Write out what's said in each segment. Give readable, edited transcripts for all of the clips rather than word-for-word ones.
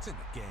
It's in the game.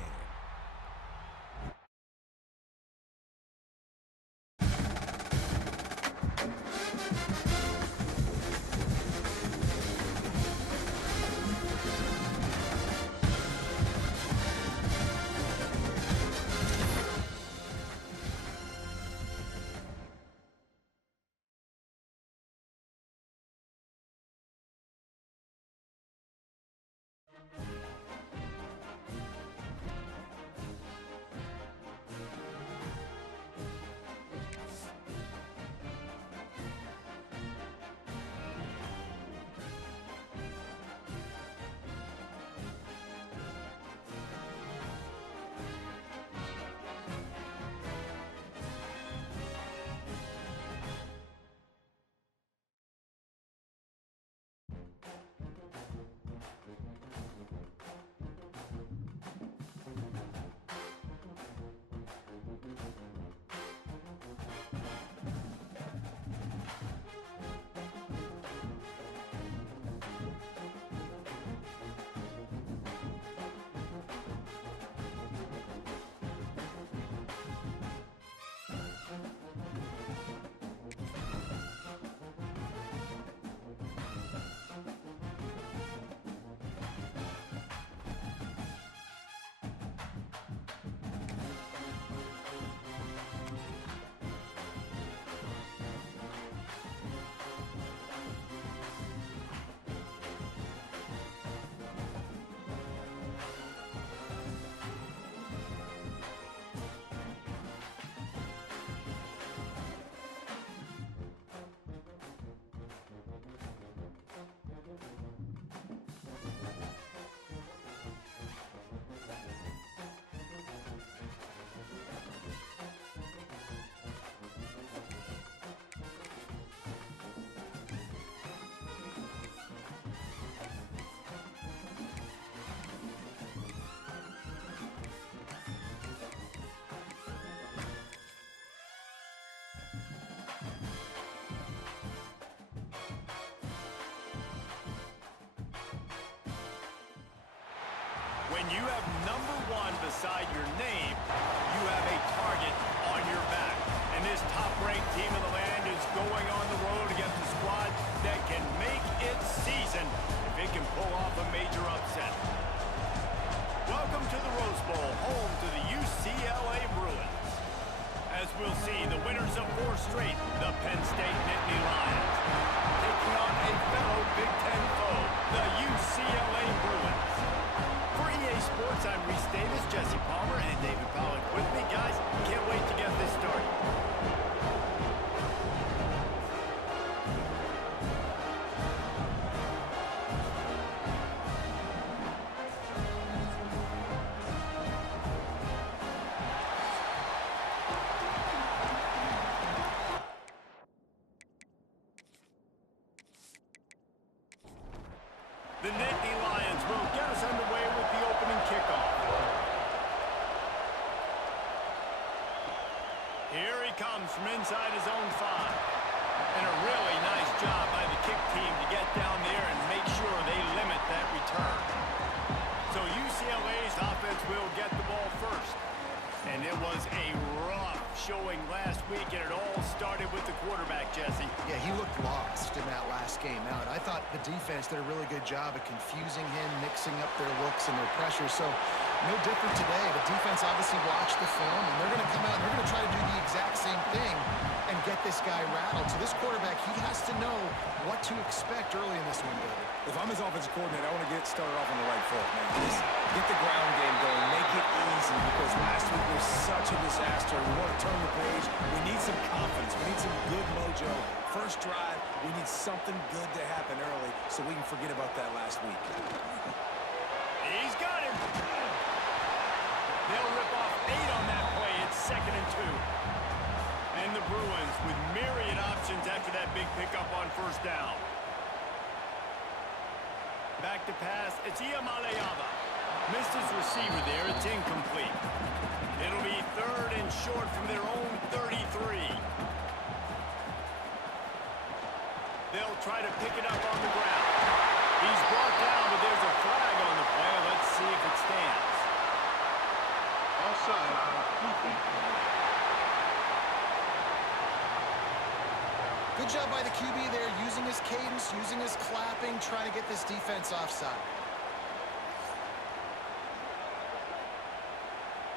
When you have number 1 beside your name, you have a target on your back. And this top-ranked team in the land is going on the road against a squad that can make its season if it can pull off a major upset. Welcome to the Rose Bowl, home to the UCLA Bruins. As we'll see, the winners of 4 straight, the Penn State Nittany Lions, taking on a fellow Big Ten foe, the UCLA Bruins. For EA Sports, I'm Reese Davis, Jesse Palmer, and David Pollack with me. Guys, can't wait to get this started. The Nittany Lions will get us underway with the opening kickoff. Here he comes from inside his own 5. And a really nice job by the kick team to get down there and make sure they limit that return. So UCLA's offense will get the ball first. And it was a rough showing last week, and it all started with the quarterback, Jesse. Yeah, he looked lost in that last game out. I thought the defense did a really good job of confusing him, mixing up their looks and their pressure. So no different today. The defense obviously watched the film, and they're going to come out and they're going to try to do the exact same thing and get this guy rattled. So this quarterback, he has to know what to expect early in this one, David. If I'm his offensive coordinator, I want to get started off on the right foot, man. Just get the ground game going, make it easy, because last week was such a disaster. We want to turn the page. We need some confidence. We need some good mojo. First drive, we need something good to happen early so we can forget about that last week. He's got him. They'll rip off 8 on that play. It's 2nd and 2. And the Bruins with myriad options after that big pickup on first down. Back to pass. It's Iamaleava. Missed his receiver there. It's incomplete. It'll be 3rd and short from their own 33. They'll try to pick it up on the ground. He's brought down, but there's a flag on the play. Let's see if it stands. offside on defense. Good job by the QB there, using his cadence, using his clapping, trying to get this defense offside.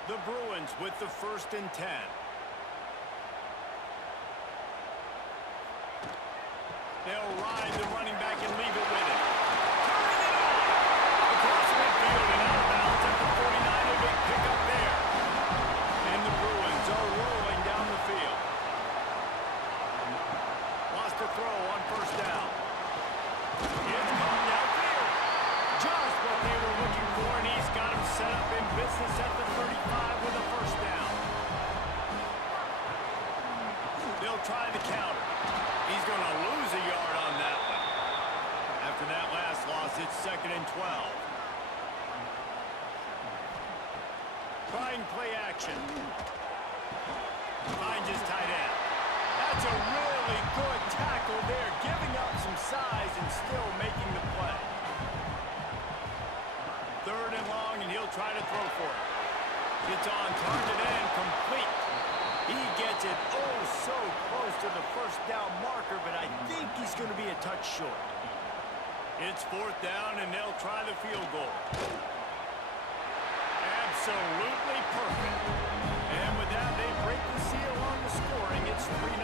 The Bruins with the 1st and 10. They'll ride the running back and leave it with him. Turning it on! Across midfield and out of bounds at the 49. A big pickup there. And the Bruins are rolling down the field. Lost a throw on 1st down. It's caught downfield. Just what they were looking for, and he's got him set up in business at the 35 with a 1st down. They'll try the counter. He's going to lose a yard on that one. After that last loss, it's 2nd and 12. Trying play action. Finds his tight end. That's a really good tackle there, giving up some size and still making the play. 3rd and long, and he'll try to throw for it. It's on target and complete. He gets it oh so close to the 1st down marker, but I think he's going to be a touch short. It's 4th down, and they'll try the field goal. Absolutely perfect. And with that, they break the seal on the scoring. It's 3-0.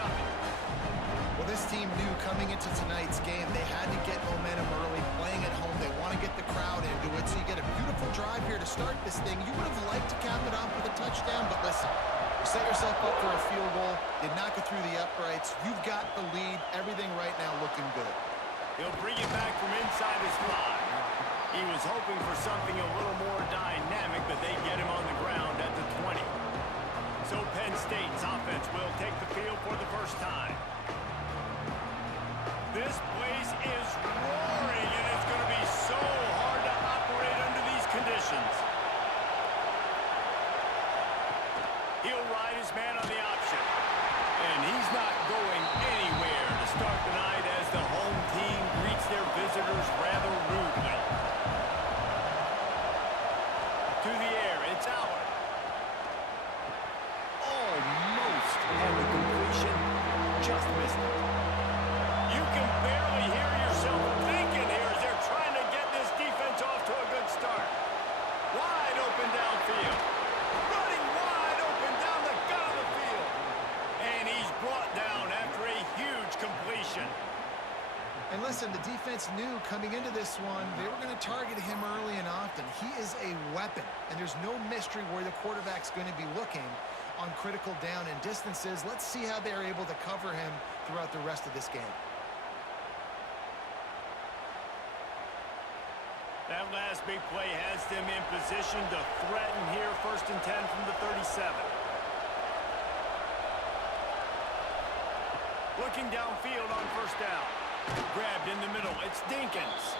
Well, this team knew coming into tonight's game they had to get momentum early, playing at home. They want to get the crowd into it, so you get a beautiful drive here to start this thing. You would have liked to cap it off with a touchdown, but listen. You set yourself up for a field goal. You knock it through the uprights. You've got the lead. Everything right now looking good. He'll bring it back from inside his 5. He was hoping for something a little more dynamic, but they get him on the ground at the 20. So Penn State's offense will take the field for the 1st time. This place is roaring, and it's going to be so hard to operate under these conditions. He'll ride his man on the option. And he's not going anywhere to start the night as the home team greets their visitors rather rudely. To the air, it's Allen. Almost had the completion, just missed it. You can barely hear yourself thinking here as they're trying to get this defense off to a good start. Wide open downfield. Running wide open down the gut of the field. And he's brought down after a huge completion. And listen, the defense knew coming into this one, they were going to target him early and often. He is a weapon, and there's no mystery where the quarterback's going to be looking on critical down and distances. Let's see how they're able to cover him throughout the rest of this game. That last big play has them in position to threaten here, 1st and 10 from the 37. Looking downfield on 1st down. Grabbed in the middle. It's Dinkins.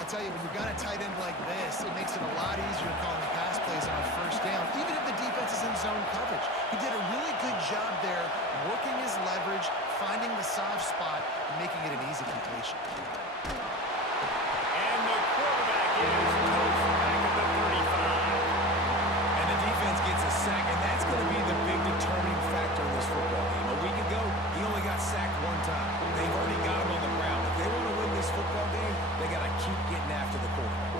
I'll tell you, when you've got a tight end like this, it makes it a lot easier calling pass plays on 1st down, even if the defense is in zone coverage. He did a really good job there, working his leverage, finding the soft spot, and making it an easy completion. And the quarterback is toast back at the 35. And the defense gets a sack, and that's going to be the big determining factor in this football game. A week ago, he only got sacked 1 time. They've already got him on the ground. If they want to win this football game, they got to keep getting after the quarterback.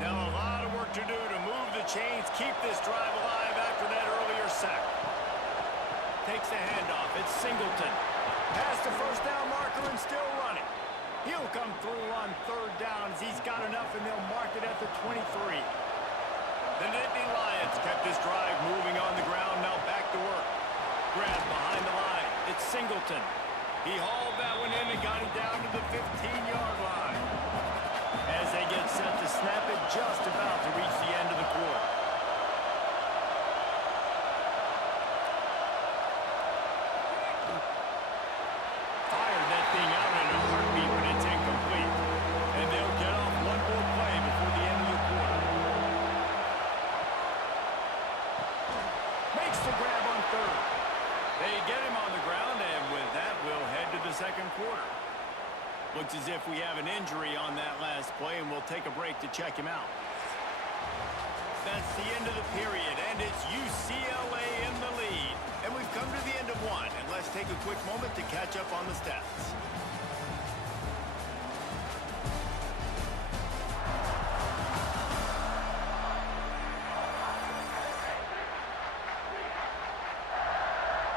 Now a lot of work to do to move the chains, keep this drive alive after that earlier sack. Takes the handoff. It's Singleton. Past the 1st down marker and still running. He'll come through on 3rd down as he's got enough, and they'll mark it at the 23. The Nittany Lions kept this drive moving on the ground. Now back to work. Grab behind the line. It's Singleton. He hauled that one in and got it down to the 15-yard line. As they get set to snap it, just about to reach the end of the quarter. Fired that thing out in a heartbeat, but it's incomplete. And they'll get off one more play before the end of the quarter. Makes the grab on 3rd. They get him on the ground, and with that, we'll head to the 2nd quarter. Looks as if we have an injury on that last play, and we'll take a break to check him out. That's the end of the period, and it's UCLA in the lead. And we've come to the end of one, and let's take a quick moment to catch up on the stats.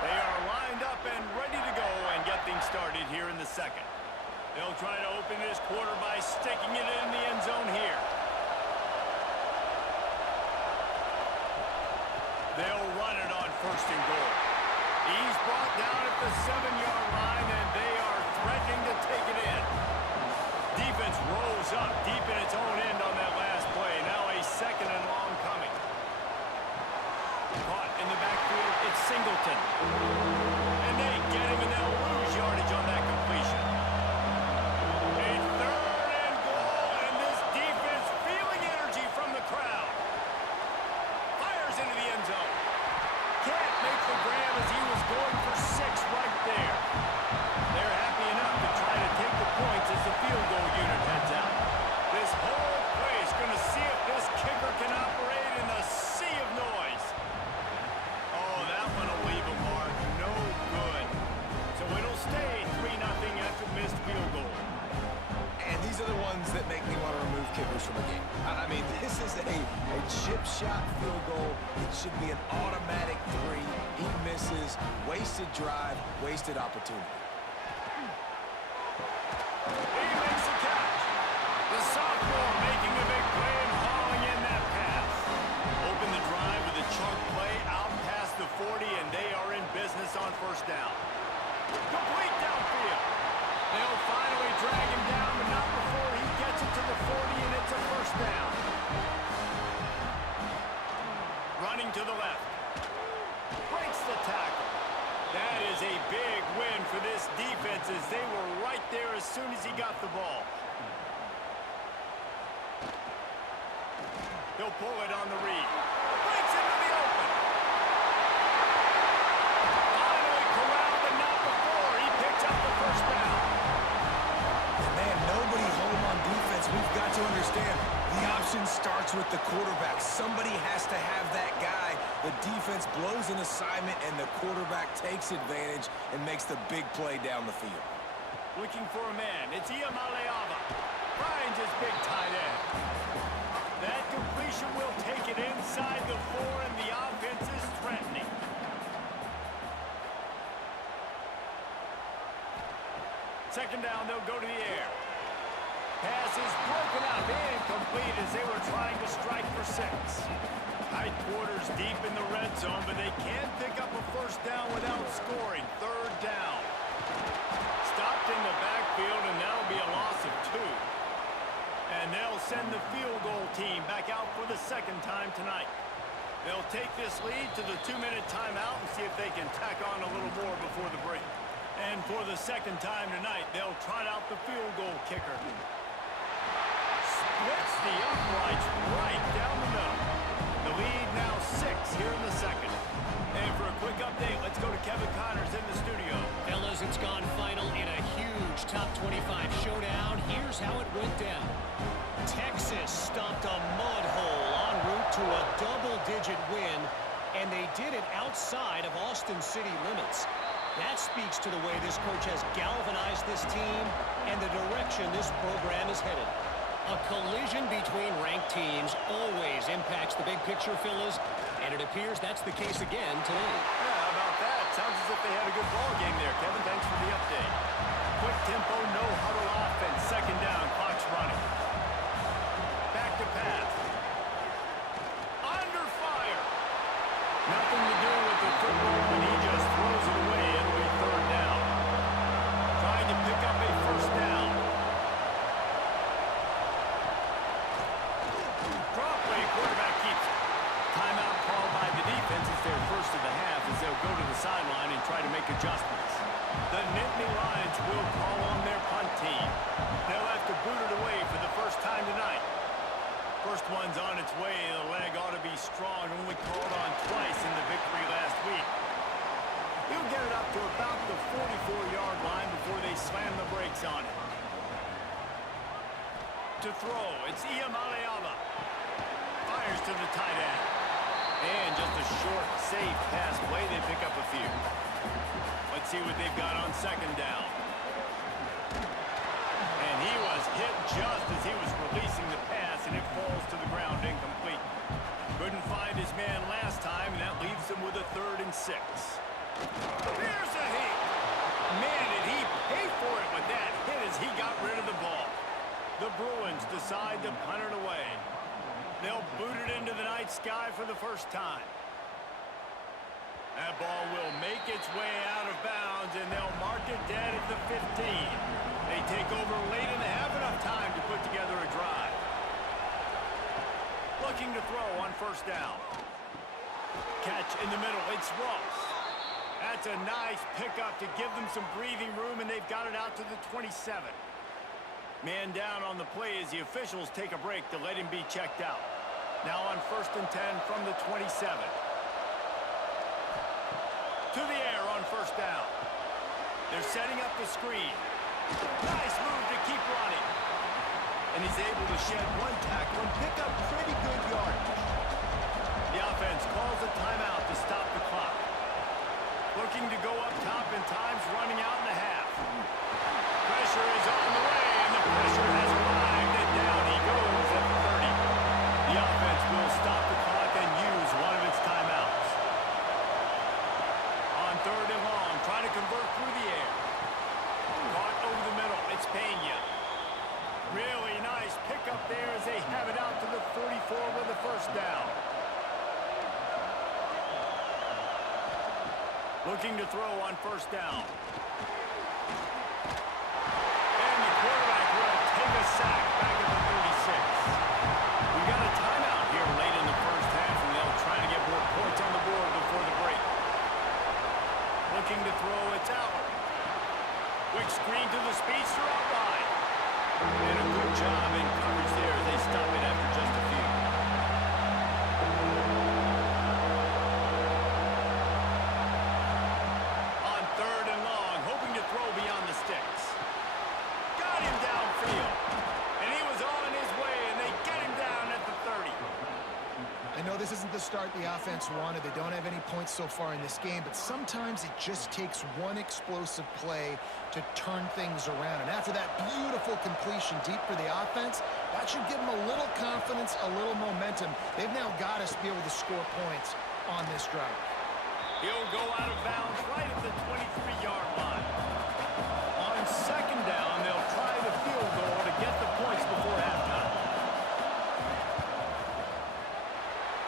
They are lined up and ready to go and get things started here in the second. They'll try to open this quarter by sticking it in the end zone here. They'll run it on 1st and goal. He's brought down at the 7-yard line, and they are threatening to take it in. Defense rolls up deep in its own end on that last play. Now a 2nd and long coming. Caught in the backfield, it's Singleton. And they get him, and they'll lose yardage on that completion. A 3rd and goal, and this defense feeling energy from the crowd. Into the end zone. Can't make the grab as he was going for 6 right there. They're happy enough to try to take the points as the field goal unit heads out. This whole place going to see if this kicker can operate in the sea of noise. Oh, that one will leave a mark. No good. So it'll stay 3-0 after missed field goal. And these are the ones that make me want to remove kickers from the game. I mean, this is a chip shot field goal. It should be an automatic 3. He misses. Wasted drive, wasted opportunity. He makes the catch. The sophomore making a big play and hauling in that pass. Open the drive with a chunk play out past the 40, and they are in business on 1st down. Complete downfield. They'll finally drag him down, but not before he gets it to the 40, and it's a 1st down. Running to the left. Breaks the tackle. That is a big win for this defense as they were right there as soon as he got the ball. He'll pull it on the read. Breaks into the open. Finally corralled, but not before he picks up the 1st down. Man, nobody home on defense. We've got to understand, the option starts with the quarterback. Somebody has to have that guy. The defense blows an assignment, and the quarterback takes advantage and makes the big play down the field. Looking for a man. It's Iamaleava. Finds his big tight end. That completion will take it inside the 4, and the offense is threatening. Second down, they'll go to the air. Pass is broken up, incomplete as they were trying to strike for 6. Tight quarters deep in the red zone, but they can't pick up a 1st down without scoring. 3rd down. Stopped in the backfield, and that'll be a loss of 2. And they'll send the field goal team back out for the 2nd time tonight. They'll take this lead to the 2-minute timeout and see if they can tack on a little more before the break. And for the 2nd time tonight, they'll trot out the field goal kicker. Splits the uprights right down the middle. The lead now 6 here in the 2nd. And for a quick update, let's go to Kevin Connors in the studio. Fellas, it's gone final in a huge top 25 showdown. Here's how it went down. Texas stomped a mud hole en route to a double-digit win, and they did it outside of Austin city limits. That speaks to the way this coach has galvanized this team and the direction this program is headed. A collision between ranked teams always impacts the big picture, fellas, and it appears that's the case again today. Yeah, how about that? Sounds as if they had a good ball game there, Kevin. Thanks for the update. Quick tempo, no huddle offense. 2nd down, clock's running. Back to pass. Under fire. Nothing to do with the football, and he just throws it away. It'll be 3rd down. Trying to pick up a 1st down. Drop play, quarterback keeps it. Timeout called by the defense. It's their 1st of the half as they'll go to the sideline and try to make adjustments. The Nittany Lions will call on their punt team. They'll have to boot it away for the 1st time tonight. First one's on its way. The leg ought to be strong. Only called on twice in the victory last week. He'll get it up to about the 44-yard line before they slam the brakes on it. To throw, it's Iamaleava. Fires pitches to the tight end. And just a short, safe pass play. They pick up a few. Let's see what they've got on second down. And he was hit just as he was releasing the pass, and it falls to the ground incomplete. Couldn't find his man last time, and that leaves him with a 3rd and 6. There's a hit. Man, did he pay for it with that hit as he got rid of the ball. The Bruins decide to punt it away. They'll boot it into the night sky for the first time. That ball will make its way out of bounds, and they'll mark it dead at the 15. They take over late and they have enough time to put together a drive. Looking to throw on first down. Catch in the middle. It's Ross. That's a nice pickup to give them some breathing room, and they've got it out to the 27. Man down on the play as the officials take a break to let him be checked out. Now on 1st and 10 from the 27. To the air on first down. They're setting up the screen. Nice move to keep running. And he's able to shed one tackle and pick up pretty good yardage. The offense calls a timeout to stop the clock. Looking to go up top, and time's running out in the half. Pressure is on the way, and the pressure has arrived, and down he goes at the 30. The offense will stop the clock and use one of its timeouts. On 3rd and long, trying to convert through the air. Caught over the middle. It's Penn. Really nice pickup there as they have it out to the 44 with a first down. Looking to throw on first down. And the quarterback will take a sack back at the 36. We got a timeout here late in the first half, and they'll try to get more points on the board before the break. Looking to throw, it's out. Quick screen to the speedster up wide. And a good job in coverage there as they stop it after just a few. On 3rd and long, hoping to throw beyond the sticks. Got him downfield. And he was on his way, and they get him down at the 30. I know this isn't the start the offense wanted. They don't have any points so far in this game, but sometimes it just takes one explosive play to turn things around. And after that beautiful completion deep for the offense, that should give them a little confidence, a little momentum. They've now got us to be able to score points on this drive. He'll go out of bounds right at the 23-yard line. On second down, they'll try the field goal to get the points before halftime.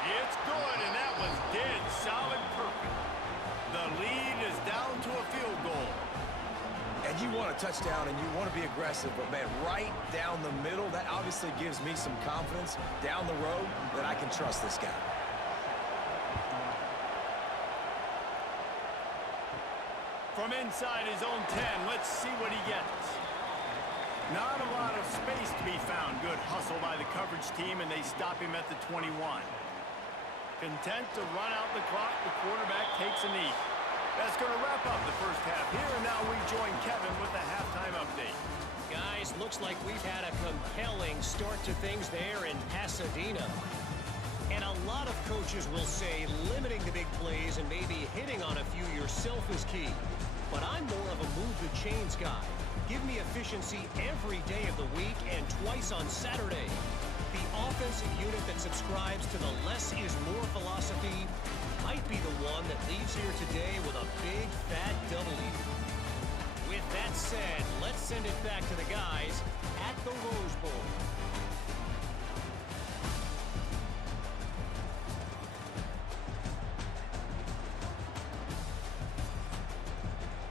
It's good, and that was dead solid perfect. The lead is down to a field goal. And you want a touchdown, and you want to be aggressive, but, man, right down the middle, that obviously gives me some confidence down the road that I can trust this guy. From inside his own 10, let's see what he gets. Not a lot of space to be found. Good hustle by the coverage team, and they stop him at the 21. Content to run out the clock, the quarterback takes a knee. That's going to wrap up the first half here, and now we join Kevin with the halftime update. Guys, looks like we've had a compelling start to things there in Pasadena. And a lot of coaches will say limiting the big plays and maybe hitting on a few yourself is key. But I'm more of a move the chains guy. Give me efficiency every day of the week and twice on Saturday. The offensive unit that subscribes to the less is more philosophy might be the one that leaves here today with a big fat W. With that said, let's send it back to the guys at the Rose Bowl.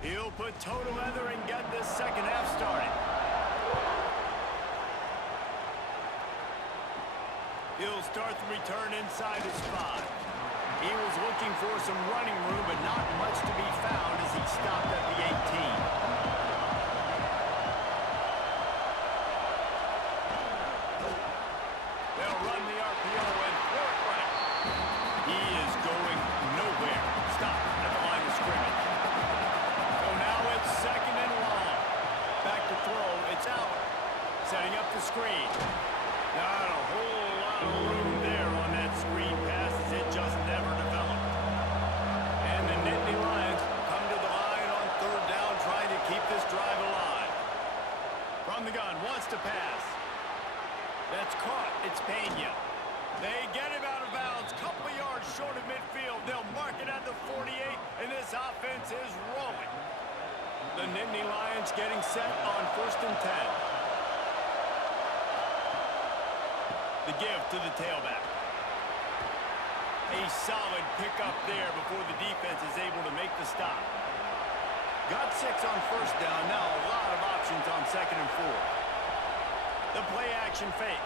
He'll put toe to leather and get this second half started. He'll start the return inside his 5. He was looking for some running room, but not much to be found as he stopped at the 18. They'll run the RPO and throw it right. He is going nowhere. Stop at the line of scrimmage. So now it's second and long. Back to throw. It's out. Setting up the screen. Not a whole lot of room there on that screen passes, it just never developed. And the Nittany Lions come to the line on third down, trying to keep this drive alive. From the gun, wants to pass. That's caught. It's Penn. They get him out of bounds, couple of yards short of midfield. They'll mark it at the 48, and this offense is rolling. The Nittany Lions getting set on 1st and 10. The give to the tailback. A solid pickup there before the defense is able to make the stop. Got 6 on 1st down. Now a lot of options on 2nd and 4. The play action fake.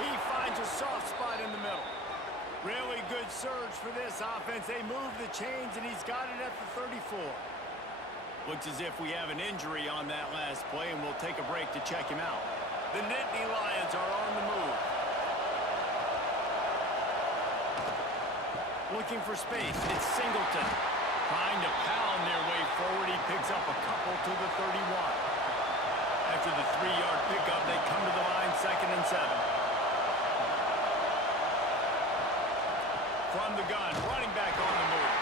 He finds a soft spot in the middle. Really good surge for this offense. They move the chains, and he's got it at the 34. Looks as if we have an injury on that last play, and we'll take a break to check him out. The Nittany Lions are on the move. Looking for space. It's Singleton. Trying to pound their way forward. He picks up a couple to the 31. After the 3-yard pickup, they come to the line 2nd and 7. From the gun, running back on the move.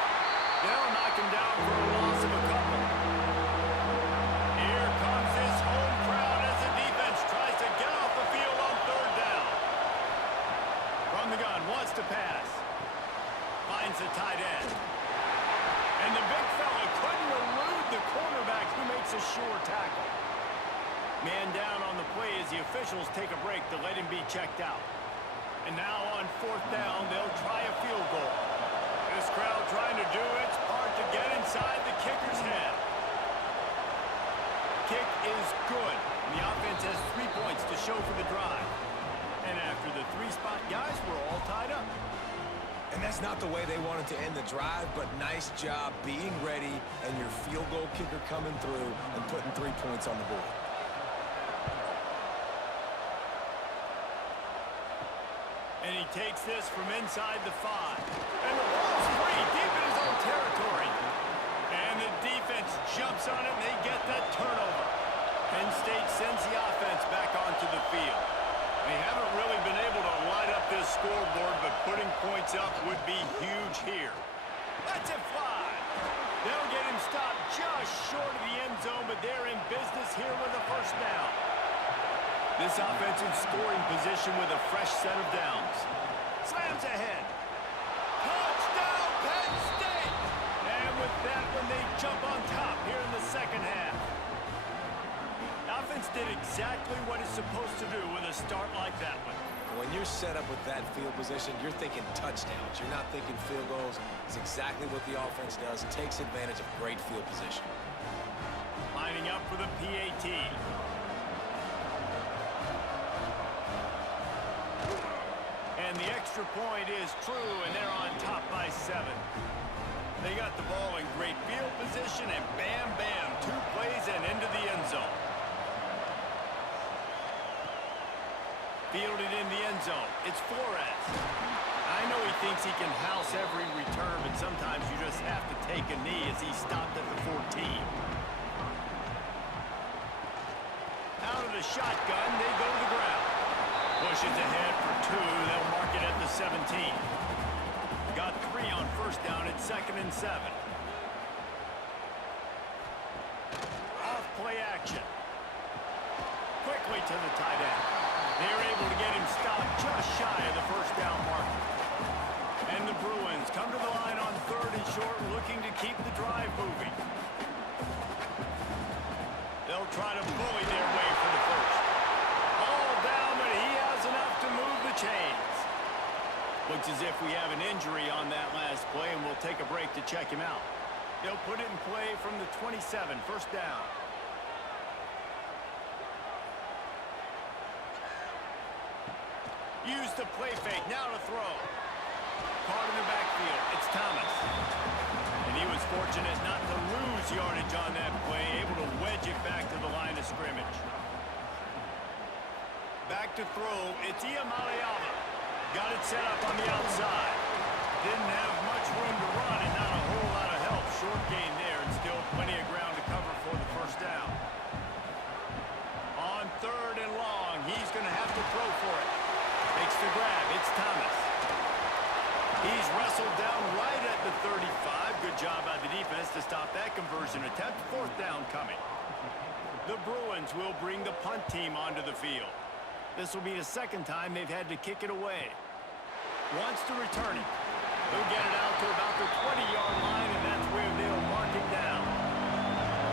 They'll knock him down for a loss of a couple. Here comes this home crowd as the defense tries to get off the field on 3rd down. From the gun, wants to pass. Finds the tight end. And the big fella couldn't elude the cornerback who makes a sure tackle. Man down on the play as the officials take a break to let him be checked out. And now on 4th down, they'll try a field goal. This crowd trying to do its part to get inside the kicker's head. Kick is good. The offense has 3 points to show for the drive. And after the 3-spot guys, we're all tied up. And that's not the way they wanted to end the drive, but nice job being ready and your field goal kicker coming through and putting 3 points on the board. And he takes this from inside the 5. And the ball's free deep in his own territory. And the defense jumps on it, and they get that turnover. Penn State sends the offense back onto the field. They haven't really been able to light up this scoreboard, but putting points up would be huge here. Let's it fly. They'll get him stopped just short of the end zone, but they're in business here with a 1st down. This offensive scoring position with a fresh set of downs. Slams ahead. Touchdown, Penn State! And with that one, they jump on top here in the 2nd half. Offense did exactly what it's supposed to do with a start like that one. When you're set up with that field position, you're thinking touchdowns. You're not thinking field goals. It's exactly what the offense does. It takes advantage of great field position. Lining up for the PAT. And the extra point is true, and they're on top by 7. They got the ball in great field position, and bam, bam, 2 plays and into the end zone. Fielded in the end zone. It's Flores. I know he thinks he can house every return, but sometimes you just have to take a knee as he stopped at the 14. Out of the shotgun, they go to the ground. Pushes ahead for 2. They'll mark it at the 17. Got 3 on 1st down at 2nd and 7. Off play action. Quickly to the tight end. They're able to get him stopped just shy of the 1st down marker. And the Bruins come to the line on 3rd and short, looking to keep the drive moving. They'll try to bully their way for the 1st. All down, but he has enough to move the chains. Looks as if we have an injury on that last play, and we'll take a break to check him out. They'll put it in play from the 27, 1st down. Use the play fake, now to throw. Caught in the backfield, it's Thomas. And he was fortunate not to lose yardage on that play, able to wedge it back to the line of scrimmage. Back to throw, it's Iamaleava. Got it set up on the outside. Didn't have much room to run and not a whole lot of help. Short gain there and still plenty of ground to cover for the 1st down. On 3rd and long, he's going to have to throw for it. Makes the grab, it's Thomas. that conversion attempt. Fourth down coming. The Bruins will bring the punt team onto the field. This will be the second time they've had to kick it away. Wants to return it. They'll get it out to about the 20-yard line, and that's where they'll mark it down.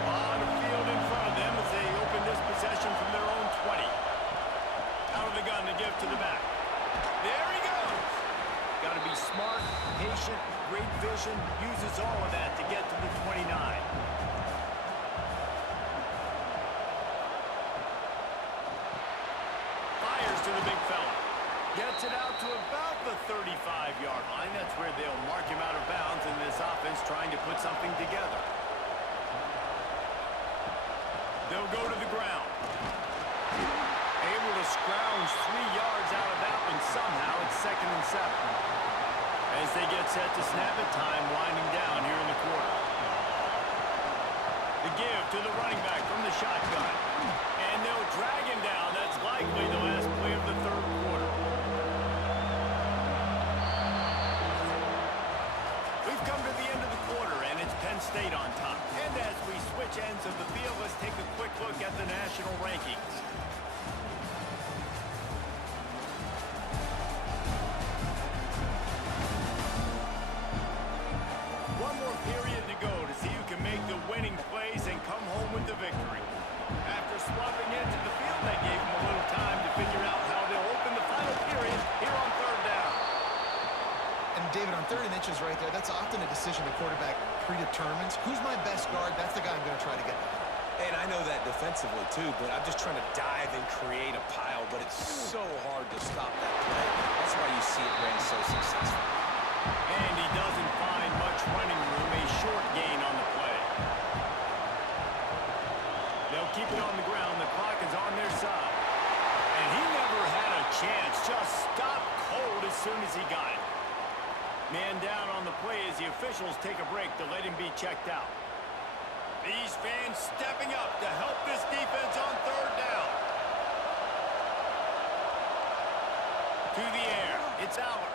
On the field in front of them as they open this possession from their own 20. Out of the gun to give to the back. There he goes. Got to be smart, patient, great vision. Uses all of that to get to the 29. Fires to the big fella. Gets it out to about the 35-yard line. That's where they'll mark him out of bounds in this offense trying to put something together. They'll go to the ground. Able to scrounge 3 yards out of that one somehow. It's 2nd and 7. As they get set to snap it, time winding down here in the quarter. The give to the running back from the shotgun. And they'll drag him down. That's likely the last play of the third quarter. We've come to the end of the quarter, and it's Penn State on top. And as we switch ends of the field, let's take a quick look at the national rankings. One more period to go to see who can make the winning plays and come home with the victory. After swapping into the field, that gave them a little time to figure out how they'll open the final period here on third down. And David, on 3rd and inches right there, that's often a decision the quarterback predetermines. Who's my best guard? That's the guy I'm going to try to get behind. And I know that defensively, too, but I'm just trying to dive and create a pile, but it's so hard to stop that play. That's why you see it ran so successful. And he doesn't find much running room, a short gain on the play. They'll keep it on the ground. The clock is on their side. And he never had a chance. Just stopped cold as soon as he got it. Man down on the play as the officials take a break to let him be checked out. These fans stepping up to help this defense on third down. To the air. It's Allen.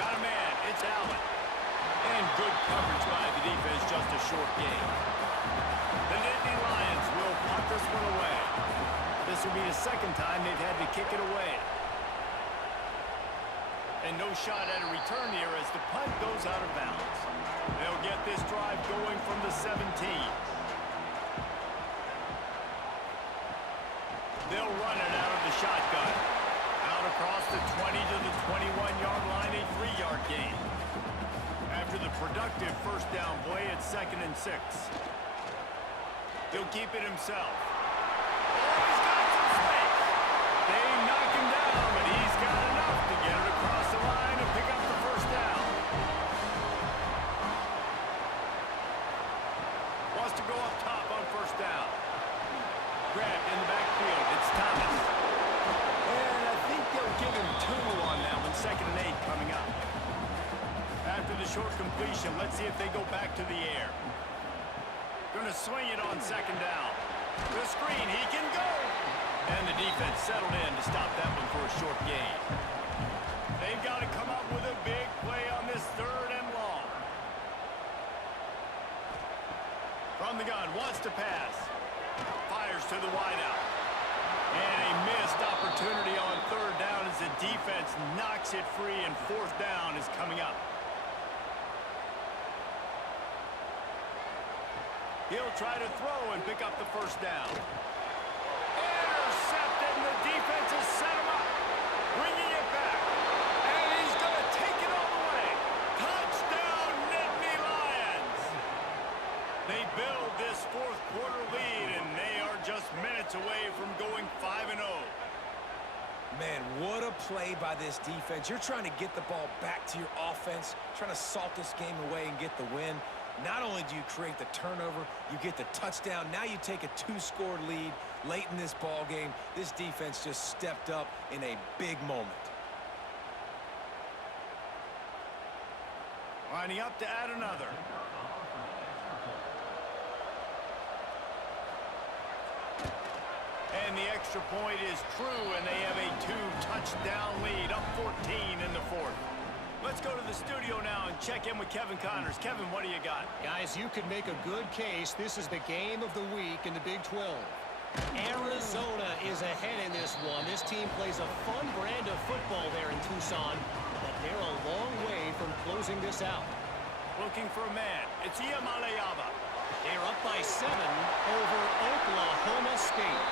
Got a man. It's Allen. And good coverage by the defense. Just a short game. The Nittany Lions will punt this one away. This will be the second time they've had to kick it away. And no shot at a return here as the punt goes out of bounds. They'll get this drive going from the 17. They'll run it out of the shotgun. Out across the 20 to the 21-yard line, a 3-yard gain. After the productive first down play, it's 2nd and 6. He'll keep it himself. Oh, he's got some space. They knock him down, but he's got enough to get it across the line and pick up the first down. Wants to go up top on first down. Grabbed in the backfield. It's Thomas. And I think they'll give him 2 on that one. 2nd and 8 coming up. After the short completion, let's see if they go back to the air. Going to swing it on 2nd down. The screen, he can go. And the defense settled in to stop that one for a short gain. They've got to come up with a big play on this 3rd and long. From the gun, wants to pass. Fires to the wideout. And a missed opportunity on 3rd down as the defense knocks it free, and 4th down is coming up. He'll try to throw and pick up the first down. Intercepted, and the defense has set him up. Bringing it back. And he's going to take it all the way. Touchdown, Nittany Lions. They build this 4th quarter lead, and they are just minutes away from going 5-0. Man, what a play by this defense. You're trying to get the ball back to your offense, trying to salt this game away and get the win. Not only do you create the turnover, you get the touchdown. Now you take a 2-score lead late in this ball game. This defense just stepped up in a big moment. Lining up to add another. And the extra point is true, and they have a 2-touchdown lead, up 14 in the 4th. Let's go to the studio now and check in with Kevin Connors. Kevin, what do you got? Guys, you could make a good case. This is the game of the week in the Big 12. Arizona is ahead in this one. This team plays a fun brand of football there in Tucson, but they're a long way from closing this out. Looking for a man. It's Iamaleava. They're up by 7 over Oklahoma State.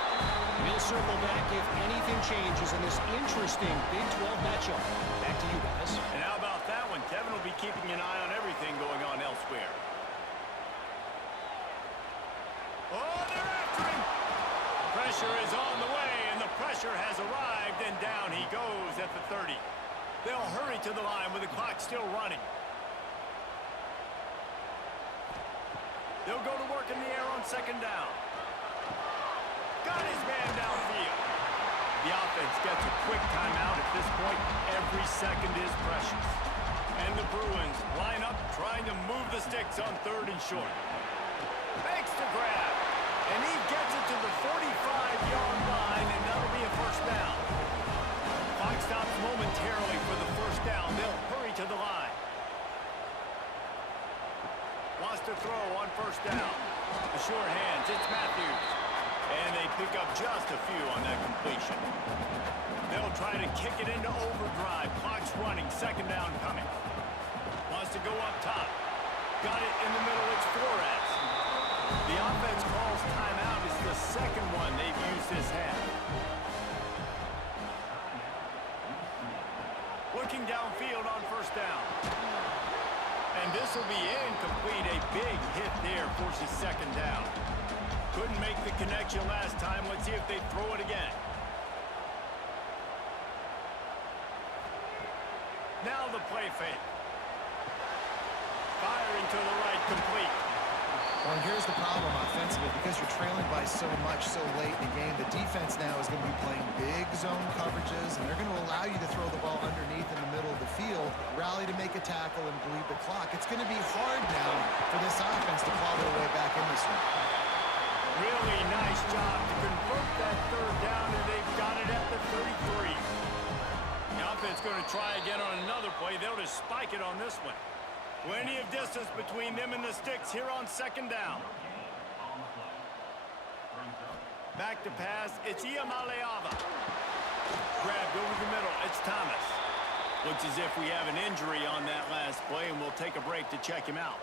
We'll circle back if anything changes in this interesting Big 12 matchup. Back to you guys. And how about that one? Kevin will be keeping an eye on everything going on elsewhere. Oh, they're after him! Pressure is on the way, and the pressure has arrived, and down he goes at the 30. They'll hurry to the line with the clock still running. They'll go to work in the air on second down. Got his man downfield. The offense gets a quick timeout at this point. Every second is precious. And the Bruins line up trying to move the sticks on 3rd and short. Makes the grab. And he gets it to the 45-yard line, and that'll be a first down. Clock stops momentarily for the first down. They'll hurry to the line. Wants to throw on first down. The short hands, it's Matthews. And they pick up just a few on that completion. They'll try to kick it into overdrive. Clock's running, second down coming. Wants to go up top. Got it in the middle, it's Flores. The offense calls timeout. It's the second one they've used this half. Looking downfield on first down. And this will be incomplete. A big hit there forces second down. Couldn't make the connection last time. Let's see if they throw it again. Now the play fake. Firing to the right, complete. Well, and here's the problem offensively. Because you're trailing by so much so late in the game, the defense now is going to be playing big zone coverages, and they're going to allow you to throw the ball underneath in the middle of the field, rally to make a tackle, and bleed the clock. It's going to be hard now for this offense to claw their way back in this one. Really nice job to convert that third down, and they've got it at the 33. The offense going to try again on another play. They'll just spike it on this one. Plenty of distance between them and the sticks here on second down. Back to pass. It's Iamaleava. Grabbed over the middle. It's Thomas. Looks as if we have an injury on that last play, and we'll take a break to check him out.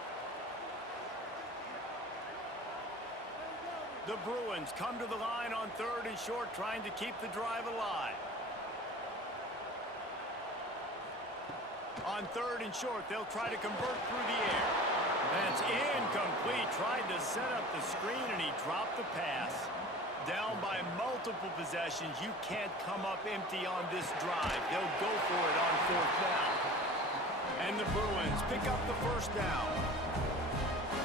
The Bruins come to the line on 3rd and short, trying to keep the drive alive. On 3rd and short, they'll try to convert through the air. That's incomplete. Tried to set up the screen, and he dropped the pass. Down by multiple possessions. You can't come up empty on this drive. They'll go for it on 4th down. And the Bruins pick up the first down.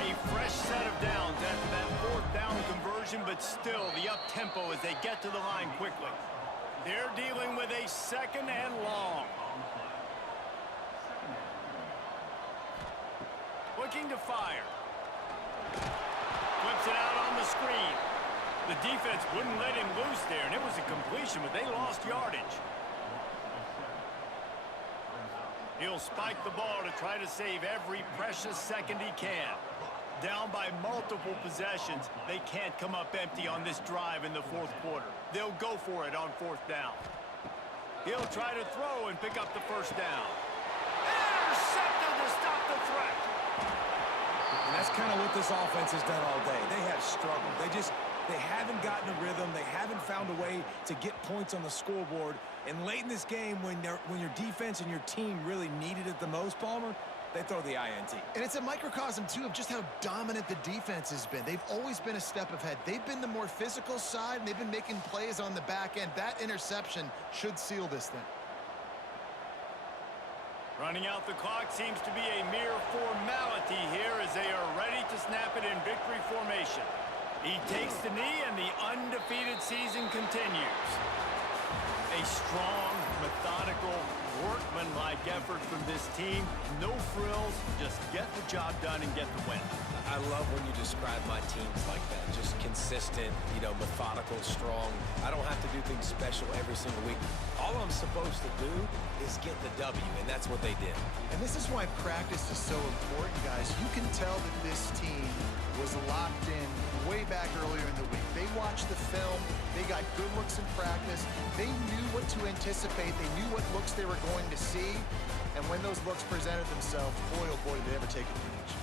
A fresh set of downs after that 4th down conversion, but still the up-tempo as they get to the line quickly. They're dealing with a 2nd and long. Looking to fire. Flips it out on the screen. The defense wouldn't let him loose there, and it was a completion, but they lost yardage. He'll spike the ball to try to save every precious second he can. Down by multiple possessions. They can't come up empty on this drive in the 4th quarter. They'll go for it on 4th down. He'll try to throw and pick up the first down. Intercepted to stop the threat. And that's kind of what this offense has done all day. They have struggled. They haven't gotten a rhythm. They haven't found a way to get points on the scoreboard. And late in this game, when your defense and your team really needed it the most, Palmer, they throw the INT. And it's a microcosm, too, of just how dominant the defense has been. They've always been a step ahead. They've been the more physical side, and they've been making plays on the back end. That interception should seal this thing. Running out the clock seems to be a mere formality here as they are ready to snap it in victory formation. He takes the knee, and the undefeated season continues. A strong, methodical, workmanlike effort from this team. No frills, just get the job done and get the win. I love when you describe my teams like that. Just consistent, methodical, strong. I don't have to do things special every single week. All I'm supposed to do is get the W, and that's what they did. And this is why practice is so important, guys. You can tell that this team was locked in way back earlier in the week. They watched the film. They got good looks in practice. They knew what to anticipate. They knew what looks they were going to see. And when those looks presented themselves, boy, oh boy, did they ever take advantage.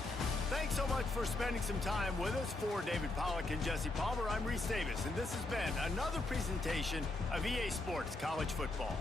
Thanks so much for spending some time with us. For David Pollack and Jesse Palmer, I'm Reese Davis, and this has been another presentation of EA Sports College Football.